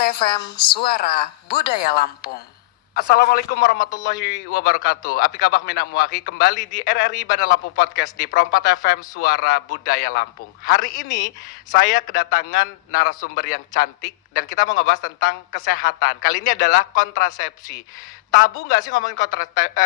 FM Suara Budaya Lampung. Assalamualaikum warahmatullahi wabarakatuh. Api kabah minak muaki kembali di RRI Bandar Lampung Podcast di Pro 4 FM Suara Budaya Lampung. Hari ini saya kedatangan narasumber yang cantik dan kita mau ngebahas tentang kesehatan. Kali ini adalah kontrasepsi. Tabu nggak sih ngomongin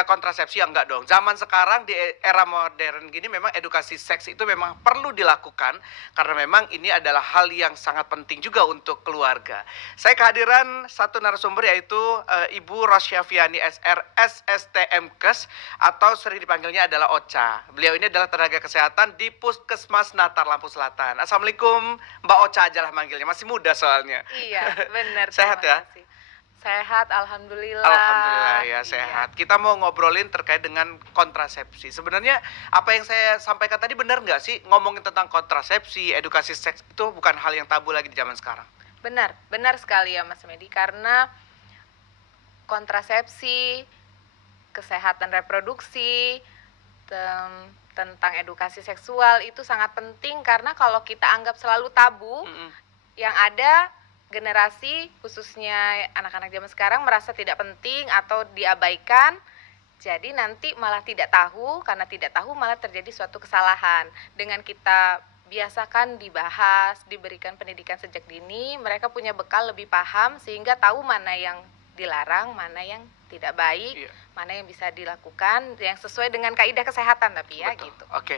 kontrasepsi? Ya enggak dong. Zaman sekarang di era modern gini memang edukasi seks itu memang perlu dilakukan karena memang ini adalah hal yang sangat penting juga untuk keluarga. Saya kehadiran satu narasumber yaitu Ibu Rosyafiani SR SSTMkes atau sering dipanggilnya adalah Ocha. Beliau ini adalah tenaga kesehatan di Puskesmas Natar Lampung Selatan. Assalamualaikum, Mbak Ocha aja lah manggilnya. Masih muda soalnya. Iya, benar. Sehat ya? Sehat, alhamdulillah. Alhamdulillah ya sehat. Kita mau ngobrolin terkait dengan kontrasepsi. Sebenarnya apa yang saya sampaikan tadi benar nggak sih? Ngomongin tentang kontrasepsi, edukasi seks itu bukan hal yang tabu lagi di zaman sekarang. Benar sekali ya Mas Medi. Karena kontrasepsi, kesehatan reproduksi, tentang edukasi seksual itu sangat penting. Karena kalau kita anggap selalu tabu, yang ada generasi khususnya anak-anak zaman sekarang merasa tidak penting atau diabaikan. Jadi nanti malah tidak tahu, karena tidak tahu malah terjadi suatu kesalahan. Dengan kita biasakan dibahas, diberikan pendidikan sejak dini, mereka punya bekal lebih paham sehingga tahu mana yang dilarang, mana yang tidak baik, mana yang bisa dilakukan yang sesuai dengan kaidah kesehatan tapi ya. Betul. Gitu. Oke.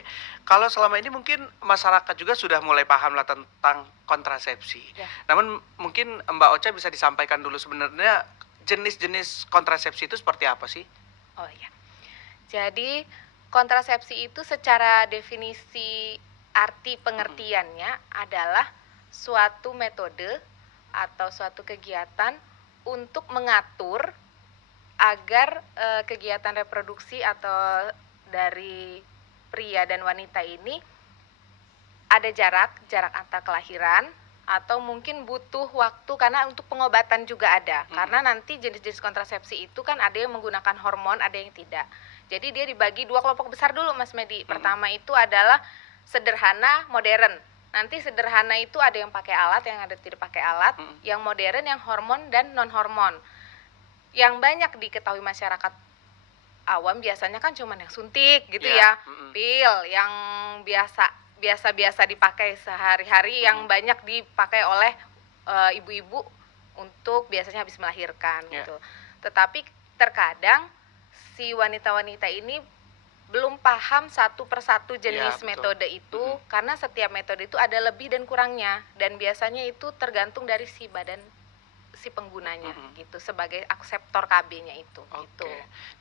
Kalau selama ini mungkin masyarakat juga sudah mulai paham lah tentang kontrasepsi. Ya. Namun mungkin Mbak Ocha bisa disampaikan dulu sebenarnya jenis-jenis kontrasepsi itu seperti apa sih? Oh iya. Jadi kontrasepsi itu secara definisi arti pengertiannya adalah suatu metode atau suatu kegiatan untuk mengatur agar kegiatan reproduksi atau dari pria dan wanita ini ada jarak antar kelahiran atau mungkin butuh waktu karena untuk pengobatan juga ada. Karena nanti jenis-jenis kontrasepsi itu kan ada yang menggunakan hormon, ada yang tidak. Jadi dia dibagi dua kelompok besar dulu Mas Medi. Pertama itu adalah sederhana, modern. Nanti sederhana itu ada yang pakai alat, yang ada tidak pakai alat. Yang modern yang hormon dan non hormon. Yang banyak diketahui masyarakat awam biasanya kan cuma yang suntik gitu ya, pil yang biasa dipakai sehari-hari, yang banyak dipakai oleh ibu-ibu untuk biasanya habis melahirkan gitu. Tetapi terkadang si wanita-wanita ini belum paham satu persatu jenis metode itu, karena setiap metode itu ada lebih dan kurangnya, dan biasanya itu tergantung dari si badan si penggunanya gitu, sebagai akseptor KB-nya itu. Gitu.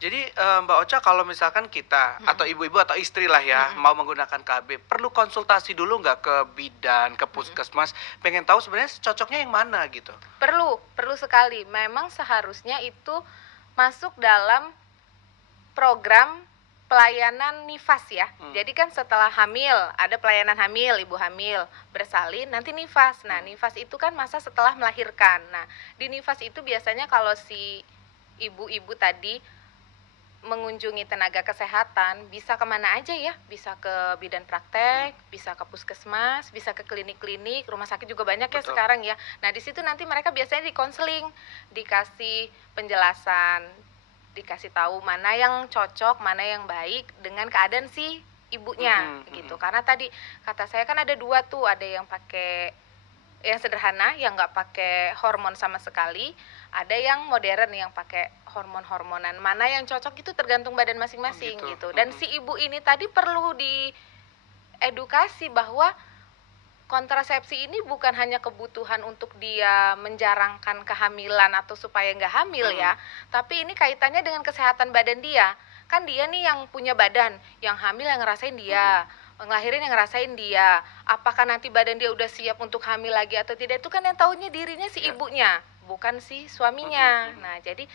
Jadi Mbak Ocha, kalau misalkan kita atau ibu-ibu atau istri lah ya mau menggunakan KB, perlu konsultasi dulu nggak ke bidan, ke puskesmas, pengen tahu sebenarnya cocoknya yang mana gitu? Perlu sekali. Memang seharusnya itu masuk dalam program pelayanan nifas ya. Jadi kan setelah hamil, ada pelayanan hamil, ibu hamil, bersalin, nanti nifas. Nah, nifas itu kan masa setelah melahirkan. Nah, di nifas itu biasanya kalau si ibu-ibu tadi mengunjungi tenaga kesehatan, bisa kemana aja ya? Bisa ke bidan praktek, bisa ke puskesmas, bisa ke klinik-klinik, rumah sakit juga banyak ya sekarang ya. Nah, di situ nanti mereka biasanya dikonseling, dikasih penjelasan, dikasih tahu mana yang cocok, mana yang baik dengan keadaan si ibunya gitu. Karena tadi kata saya kan ada dua tuh, ada yang pakai yang sederhana yang nggak pakai hormon sama sekali, ada yang modern yang pakai hormonan. Mana yang cocok itu tergantung badan masing-masing gitu. Dan si ibu ini tadi perlu diedukasi bahwa kontrasepsi ini bukan hanya kebutuhan untuk dia menjarangkan kehamilan atau supaya nggak hamil ya, tapi ini kaitannya dengan kesehatan badan dia. Kan dia nih yang punya badan, yang hamil yang ngerasain dia, ngelahirin yang ngerasain dia. Apakah nanti badan dia udah siap untuk hamil lagi atau tidak, itu kan yang taunya dirinya si ibunya, bukan si suaminya. Nah, jadi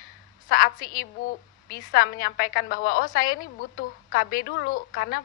saat si ibu bisa menyampaikan bahwa oh saya ini butuh KB dulu karena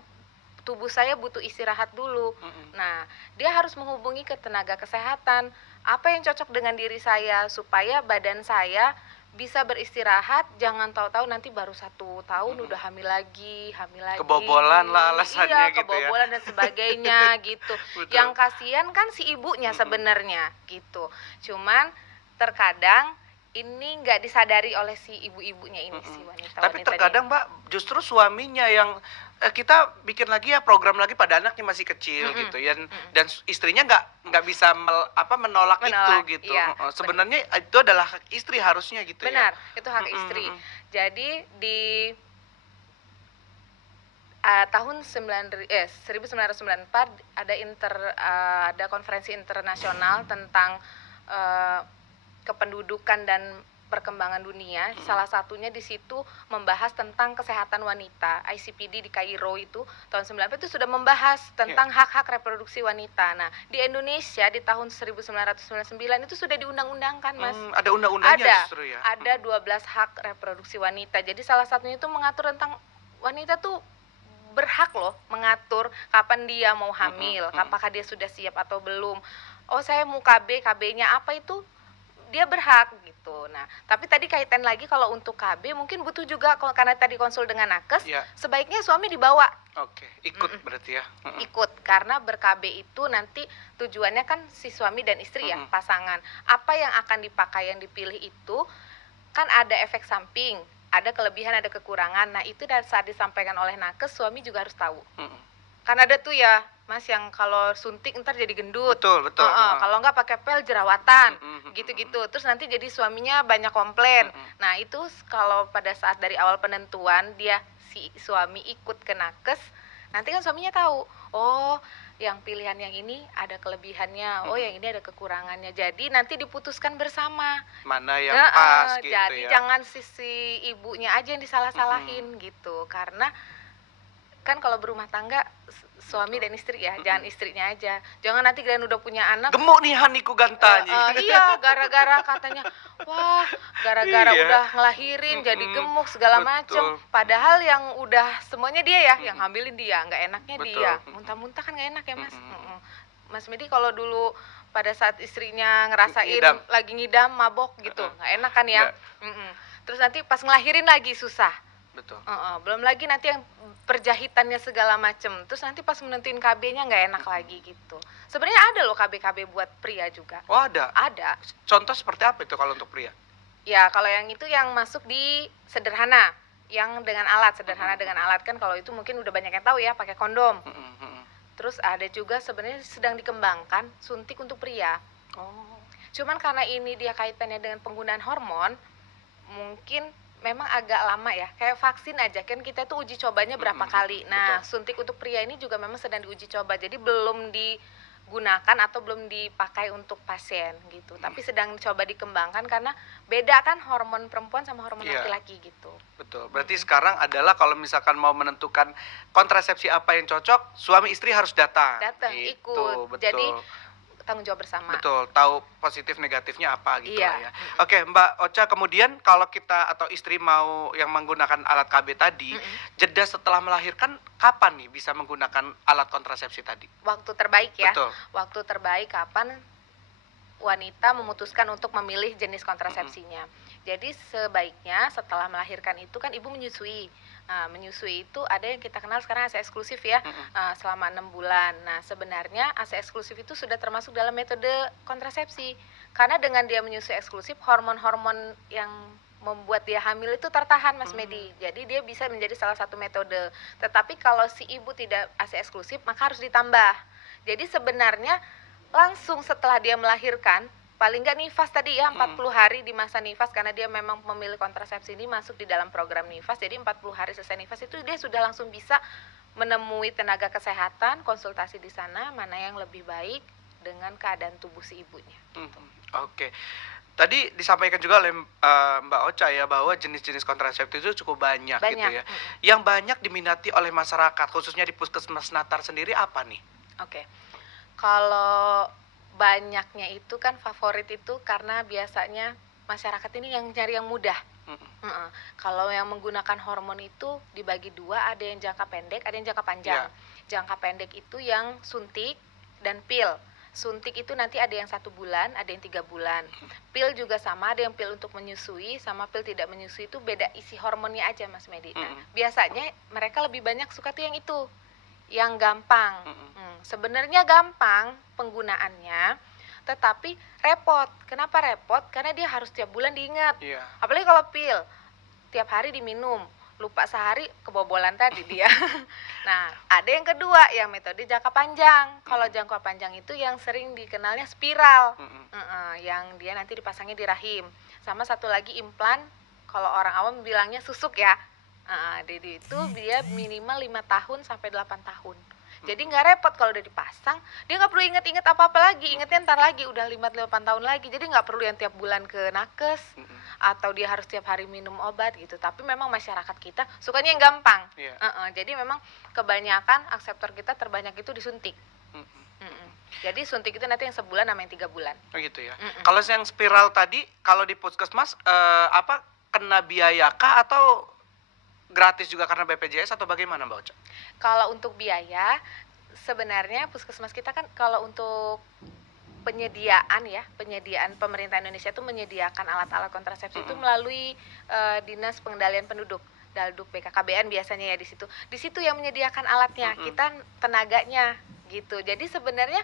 tubuh saya butuh istirahat dulu. Nah, dia harus menghubungi ke tenaga kesehatan. Apa yang cocok dengan diri saya supaya badan saya bisa beristirahat, jangan tahu-tahu nanti baru 1 tahun udah hamil lagi. Kebobolan lah alasannya gitu ya. Kebobolan dan sebagainya gitu. Yang kasihan kan si ibunya sebenarnya gitu. Cuman terkadang ini nggak disadari oleh si ibu-ibunya ini, si wanita. Tapi terkadang Mbak justru suaminya yang kita bikin lagi ya program lagi pada anaknya masih kecil gitu ya, dan istrinya nggak bisa menolak itu gitu. Iya, sebenarnya itu adalah hak istri harusnya gitu. Benar, ya. itu hak istri. Jadi di tahun 1994 ada konferensi internasional tentang kependudukan dan perkembangan dunia. Salah satunya di situ membahas tentang kesehatan wanita. ICPD di Kairo itu tahun 90 itu sudah membahas tentang hak-hak reproduksi wanita. Nah, di Indonesia di tahun 1999 itu sudah diundang-undangkan, Mas. Ada undang-undangnya justru ya. Ada 12 hak reproduksi wanita. Jadi salah satunya itu mengatur tentang wanita tuh berhak loh mengatur kapan dia mau hamil, apakah dia sudah siap atau belum. Oh, saya mau KB-nya apa itu? Dia berhak gitu. Nah, tapi tadi kaitan lagi kalau untuk KB mungkin butuh juga karena tadi konsul dengan nakes, sebaiknya suami dibawa. Oke, ikut berarti ya. Ikut, karena ber-KB itu nanti tujuannya kan si suami dan istri ya, pasangan. Apa yang akan dipakai, yang dipilih itu kan ada efek samping, ada kelebihan, ada kekurangan. Nah, itu saat disampaikan oleh nakes, suami juga harus tahu. Kan ada tuh ya, Mas, yang kalau suntik ntar jadi gendut. Betul. Kalau nggak pakai pel jerawatan, gitu-gitu. Terus nanti jadi suaminya banyak komplain. Nah, itu kalau pada saat dari awal penentuan si suami ikut ke nakes, nanti kan suaminya tahu. Oh, yang pilihan yang ini ada kelebihannya. Oh, yang ini ada kekurangannya. Jadi nanti diputuskan bersama. Mana yang pas gitu jadi ya. jangan si ibunya aja yang disalah-salahin gitu. Karena kan kalau berumah tangga suami dan istri ya, jangan istrinya aja. Jangan nanti kalian udah punya anak gemuk nih haniku gantanya. Iya, gara-gara katanya udah ngelahirin jadi gemuk segala macem. Padahal yang udah semuanya dia ya, yang hamilin dia, nggak enaknya dia. Muntah-muntah kan nggak enak ya, Mas. Mas Medi kalau dulu pada saat istrinya ngerasain lagi ngidam, mabok gitu, nggak enak kan ya. Terus nanti pas ngelahirin lagi susah. Betul. Belum lagi nanti yang perjahitannya segala macem. Terus nanti pas menentuin KB-nya nggak enak lagi gitu. Sebenarnya ada loh KB-KB buat pria juga. Oh, ada? Ada. Contoh seperti apa itu kalau untuk pria? Ya, kalau yang itu yang masuk di sederhana, yang dengan alat, sederhana dengan alat kan kalau itu mungkin udah banyak yang tahu ya, pakai kondom. Terus ada juga sebenarnya sedang dikembangkan suntik untuk pria. Cuman karena ini dia kaitannya dengan penggunaan hormon, mungkin memang agak lama ya, kayak vaksin aja kan kita tuh uji cobanya berapa kali. Nah, suntik untuk pria ini juga memang sedang diuji coba, jadi belum digunakan atau belum dipakai untuk pasien gitu. Tapi sedang coba dikembangkan karena beda kan hormon perempuan sama hormon laki-laki gitu. Betul. Berarti sekarang adalah kalau misalkan mau menentukan kontrasepsi apa yang cocok, suami istri harus datang. Gitu, ikut. Betul. Jadi tanggung jawab bersama. Betul, tahu positif negatifnya apa gitu Iya. ya. Oke, Mbak Ocha, kemudian kalau kita atau istri mau yang menggunakan alat KB tadi, jeda setelah melahirkan kapan nih bisa menggunakan alat kontrasepsi tadi? Waktu terbaik ya. Betul. Waktu terbaik kapan wanita memutuskan untuk memilih jenis kontrasepsinya. Jadi sebaiknya setelah melahirkan itu kan ibu menyusui. Nah, menyusui itu ada yang kita kenal sekarang ASI eksklusif ya, selama 6 bulan. Nah, sebenarnya ASI eksklusif itu sudah termasuk dalam metode kontrasepsi. Karena dengan dia menyusui eksklusif, hormon-hormon yang membuat dia hamil itu tertahan, Mas Medi. Jadi dia bisa menjadi salah satu metode. Tetapi kalau si ibu tidak ASI eksklusif, maka harus ditambah. Jadi sebenarnya langsung setelah dia melahirkan, paling nggak nifas tadi ya 40 hari di masa nifas, karena dia memang memilih kontrasepsi ini masuk di dalam program nifas. Jadi 40 hari selesai nifas itu dia sudah langsung bisa menemui tenaga kesehatan, konsultasi di sana mana yang lebih baik dengan keadaan tubuh si ibunya. Oke. Tadi disampaikan juga oleh Mbak Ocha ya bahwa jenis-jenis kontrasepsi itu cukup banyak gitu ya. Yang banyak diminati oleh masyarakat khususnya di Puskesmas Natar sendiri apa nih? Oke. Kalau banyaknya itu kan favorit itu karena biasanya masyarakat ini yang cari yang mudah. Kalau yang menggunakan hormon itu dibagi dua, ada yang jangka pendek, ada yang jangka panjang. Jangka pendek itu yang suntik dan pil. Suntik itu nanti ada yang 1 bulan, ada yang 3 bulan. Pil juga sama, ada yang pil untuk menyusui sama pil tidak menyusui, itu beda isi hormonnya aja, Mas Medi. Nah, biasanya mereka lebih banyak suka tuh yang gampang. Sebenarnya gampang penggunaannya, tetapi repot. Kenapa repot? Karena dia harus tiap bulan diingat. Iya. Apalagi kalau pil tiap hari diminum, lupa sehari kebobolan tadi dia. Nah, ada yang kedua yang metode jangka panjang. Kalau jangka panjang itu yang sering dikenalnya spiral, yang dia nanti dipasangnya di rahim. Sama satu lagi implan, kalau orang awam bilangnya susuk ya. Jadi itu dia minimal 5 tahun sampai 8 tahun. Jadi nggak repot kalau udah dipasang, dia nggak perlu inget-inget apa-apa lagi, ingetnya ntar lagi udah 5-8 tahun lagi. Jadi nggak perlu yang tiap bulan ke nakes atau dia harus tiap hari minum obat gitu. Tapi memang masyarakat kita sukanya yang gampang. Jadi memang kebanyakan akseptor kita terbanyak itu disuntik. Jadi suntik itu nanti yang sebulan sama yang 3 bulan. Oh gitu ya. Kalau yang spiral tadi, kalau di puskesmas kena biaya kah atau gratis juga karena BPJS atau bagaimana Mbak Ocha? Kalau untuk biaya, sebenarnya puskesmas kita kan kalau untuk penyediaan pemerintah Indonesia itu menyediakan alat-alat kontrasepsi itu melalui Dinas Pengendalian Penduduk, Dalduk BKKBN biasanya ya di situ. Di situ yang menyediakan alatnya, kita tenaganya gitu. Jadi sebenarnya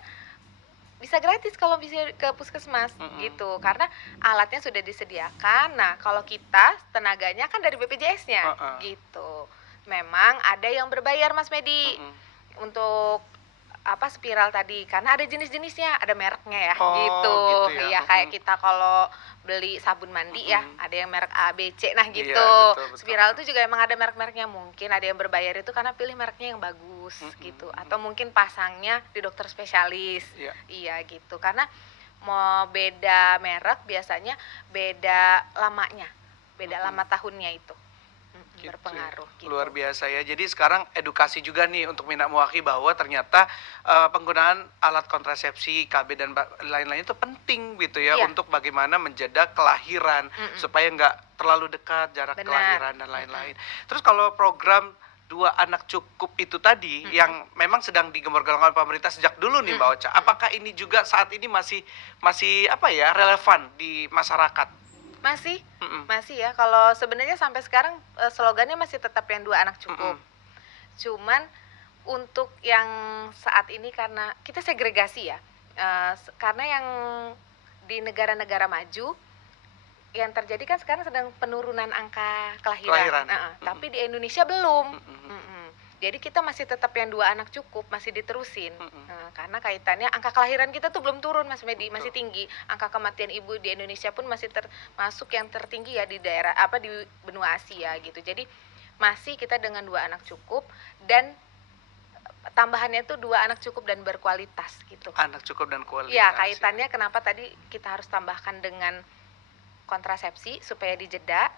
bisa gratis kalau bisa ke puskesmas gitu, karena alatnya sudah disediakan. Nah, kalau kita tenaganya kan dari BPJS-nya gitu. Memang ada yang berbayar Mas Medi untuk spiral tadi, karena ada jenis-jenisnya, ada mereknya ya gitu ya. Kayak kita kalau beli sabun mandi ya, ada yang merek A, B, C, nah gitu. Betul. Spiral itu juga emang ada merek-mereknya. Mungkin ada yang berbayar itu karena pilih mereknya yang bagus gitu, atau mungkin pasangnya di dokter spesialis. Iya gitu, karena mau beda merek biasanya beda lamanya, beda lama tahunnya itu. Berpengaruh gitu. Luar biasa ya. Jadi sekarang edukasi juga nih untuk Mina Muwaki bahwa ternyata penggunaan alat kontrasepsi, KB dan lain-lain itu penting gitu ya, untuk bagaimana menjaga kelahiran supaya nggak terlalu dekat jarak kelahiran dan lain-lain. Terus kalau program 2 anak cukup itu tadi yang memang sedang digembar-gemborkan pemerintah sejak dulu nih Mbak Ocha, apakah ini juga saat ini masih relevan di masyarakat? Masih ya. Kalau sebenarnya sampai sekarang slogannya masih tetap yang 2 anak cukup. Cuman untuk yang saat ini karena kita segregasi ya, karena yang di negara-negara maju yang terjadi kan sekarang sedang penurunan angka kelahiran. Tapi di Indonesia belum. Jadi kita masih tetap yang 2 anak cukup, masih diterusin. Karena kaitannya angka kelahiran kita tuh belum turun Mas Medi, masih tinggi. Angka kematian ibu di Indonesia pun masih termasuk yang tertinggi ya di daerah di benua Asia gitu. Jadi masih kita dengan 2 anak cukup, dan tambahannya tuh 2 anak cukup dan berkualitas gitu. Anak cukup dan kualitas. Ya, kaitannya kenapa tadi kita harus tambahkan dengan kontrasepsi supaya dijeda.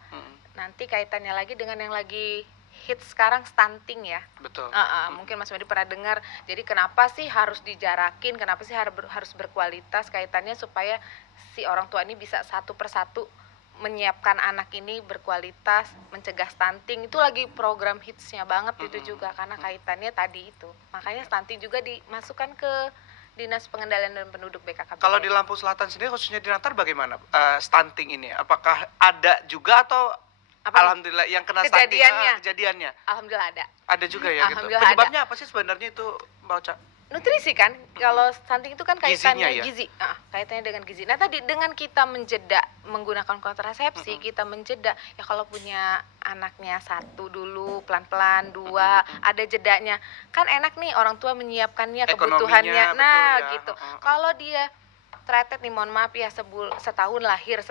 Nanti kaitannya lagi dengan yang lagi hits sekarang, stunting ya. Betul. Mungkin Mas Medi pernah dengar. Jadi kenapa sih harus dijarakin? Kenapa sih harus berkualitas? Kaitannya supaya si orang tua ini bisa satu persatu menyiapkan anak ini berkualitas, mencegah stunting. Itu lagi program hitsnya banget itu juga, karena kaitannya tadi itu. Makanya stunting juga dimasukkan ke Dinas Pengendalian dan Penduduk BKKBN. Kalau di Lampung Selatan sendiri, khususnya di Natar, bagaimana stunting ini? Apakah ada juga atau alhamdulillah yang kena kejadiannya? Alhamdulillah ada. Ada juga ya gitu. Penyebabnya apa sih sebenarnya itu Mbak Ocha? Nutrisi kan. Kalau stunting itu kan kaitannya Gizinya, gizi. Kaitannya dengan gizi. Nah tadi dengan kita menjeda menggunakan kontrasepsi, kita menjeda ya, kalau punya anaknya 1 dulu, pelan-pelan 2, ada jedanya. Kan enak nih orang tua menyiapkannya kebutuhannya. Nah, gitu. Kalau dia tretet nih, mohon maaf ya, setahun lahir,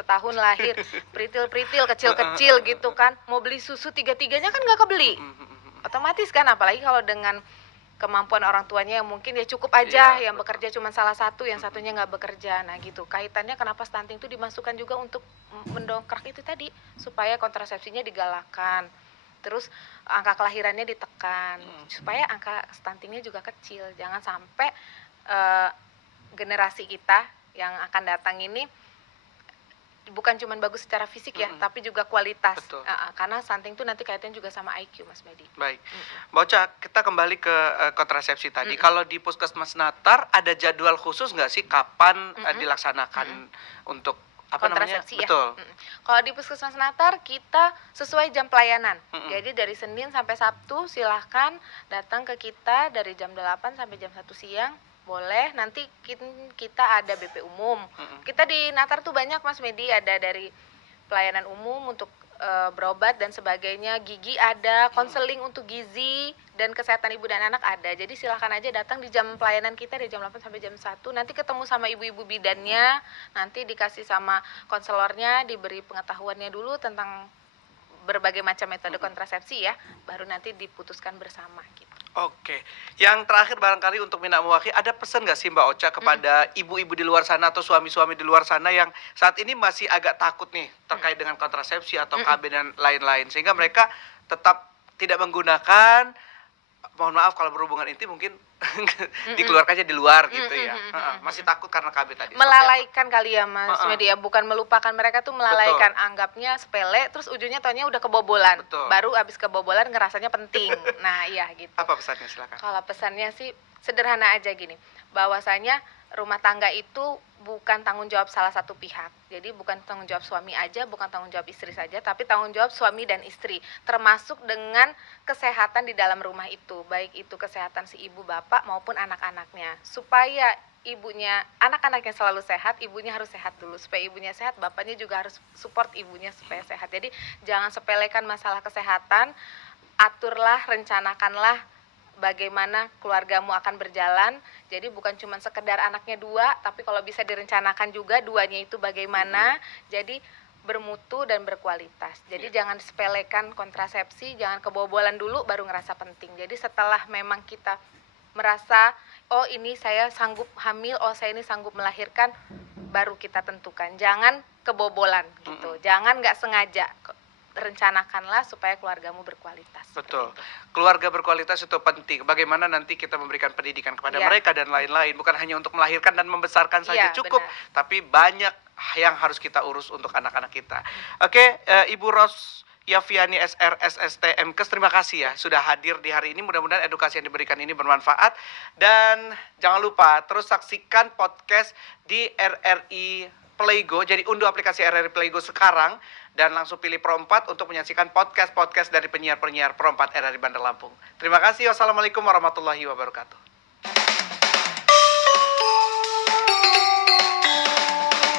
pritil-pritil, kecil-kecil gitu kan, mau beli susu 3-3-nya kan nggak kebeli, otomatis kan, apalagi kalau dengan kemampuan orang tuanya yang mungkin ya cukup aja, yang bekerja cuma salah satu, yang satunya nggak bekerja. Nah gitu, kaitannya kenapa stunting itu dimasukkan juga untuk mendongkrak itu tadi, supaya kontrasepsinya digalakan, terus angka kelahirannya ditekan, supaya angka stuntingnya juga kecil. Jangan sampai generasi kita yang akan datang ini bukan cuma bagus secara fisik ya, tapi juga kualitas. Karena stunting itu nanti kaitannya juga sama IQ, Mas Medi. Baik, Mbak Ocha, kita kembali ke kontrasepsi tadi. Kalau di Puskesmas Natar ada jadwal khusus nggak sih kapan dilaksanakan untuk kontrasepsi ya? Betul. Kalau di Puskesmas Natar kita sesuai jam pelayanan. Jadi dari Senin sampai Sabtu silahkan datang ke kita dari jam 8 sampai jam 1 siang. boleh. Nanti kita ada BP umum. Kita di Natar tuh banyak Mas Medi, ada dari pelayanan umum untuk berobat dan sebagainya, gigi ada, konseling untuk gizi dan kesehatan ibu dan anak ada. Jadi silahkan aja datang di jam pelayanan kita dari jam 8 sampai jam 1. Nanti ketemu sama ibu-ibu bidannya, nanti dikasih sama konselornya, diberi pengetahuannya dulu tentang berbagai macam metode kontrasepsi ya, baru nanti diputuskan bersama gitu. Oke, yang terakhir barangkali untuk Mina Muwaki, ada pesan nggak sih Mbak Ocha kepada ibu-ibu di luar sana atau suami-suami di luar sana yang saat ini masih agak takut nih terkait dengan kontrasepsi atau KB dan lain-lain, sehingga mereka tetap tidak menggunakan, mohon maaf kalau berhubungan intim mungkin dikeluarkannya di luar gitu ya, masih takut karena KB tadi. Melalaikan kali ya Mas Media, bukan melupakan, mereka tuh melalaikan, anggapnya sepele, terus ujungnya taunya udah kebobolan. Betul. Baru abis kebobolan ngerasanya penting. Nah iya gitu. Apa pesannya, silakan? Kalau pesannya sih sederhana aja gini, bahwasanya rumah tangga itu bukan tanggung jawab salah satu pihak. Jadi bukan tanggung jawab suami aja, bukan tanggung jawab istri saja, tapi tanggung jawab suami dan istri, termasuk dengan kesehatan di dalam rumah itu, baik itu kesehatan si ibu bapak maupun anak-anaknya. Supaya ibunya, anak-anaknya selalu sehat, ibunya harus sehat dulu. Supaya ibunya sehat, bapaknya juga harus support ibunya supaya sehat. Jadi jangan sepelekan masalah kesehatan, aturlah, rencanakanlah bagaimana keluargamu akan berjalan. Jadi bukan cuma sekedar anaknya 2, tapi kalau bisa direncanakan juga duanya itu bagaimana. Jadi bermutu dan berkualitas. Jadi jangan sepelekan kontrasepsi, jangan kebobolan dulu baru ngerasa penting. Jadi setelah memang kita merasa, oh ini saya sanggup hamil, oh saya ini sanggup melahirkan, baru kita tentukan. Jangan kebobolan gitu. Jangan nggak sengaja. Rencanakanlah supaya keluargamu berkualitas. Betul. Keluarga berkualitas itu penting. Bagaimana nanti kita memberikan pendidikan kepada mereka dan lain-lain. Bukan hanya untuk melahirkan dan membesarkan saja cukup, tapi banyak yang harus kita urus untuk anak-anak kita. Oke, Ibu Ros Yafiani SR SST MKes, terima kasih ya sudah hadir di hari ini. Mudah-mudahan edukasi yang diberikan ini bermanfaat. Dan jangan lupa terus saksikan podcast di RRI Playgo. Jadi unduh aplikasi RRI Playgo sekarang dan langsung pilih Pro 4 untuk menyaksikan podcast-podcast dari penyiar-penyiar Pro 4 RRI Bandar Lampung. Terima kasih. Wassalamualaikum warahmatullahi wabarakatuh.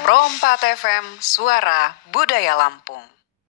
Pro 4 FM, Suara Budaya Lampung.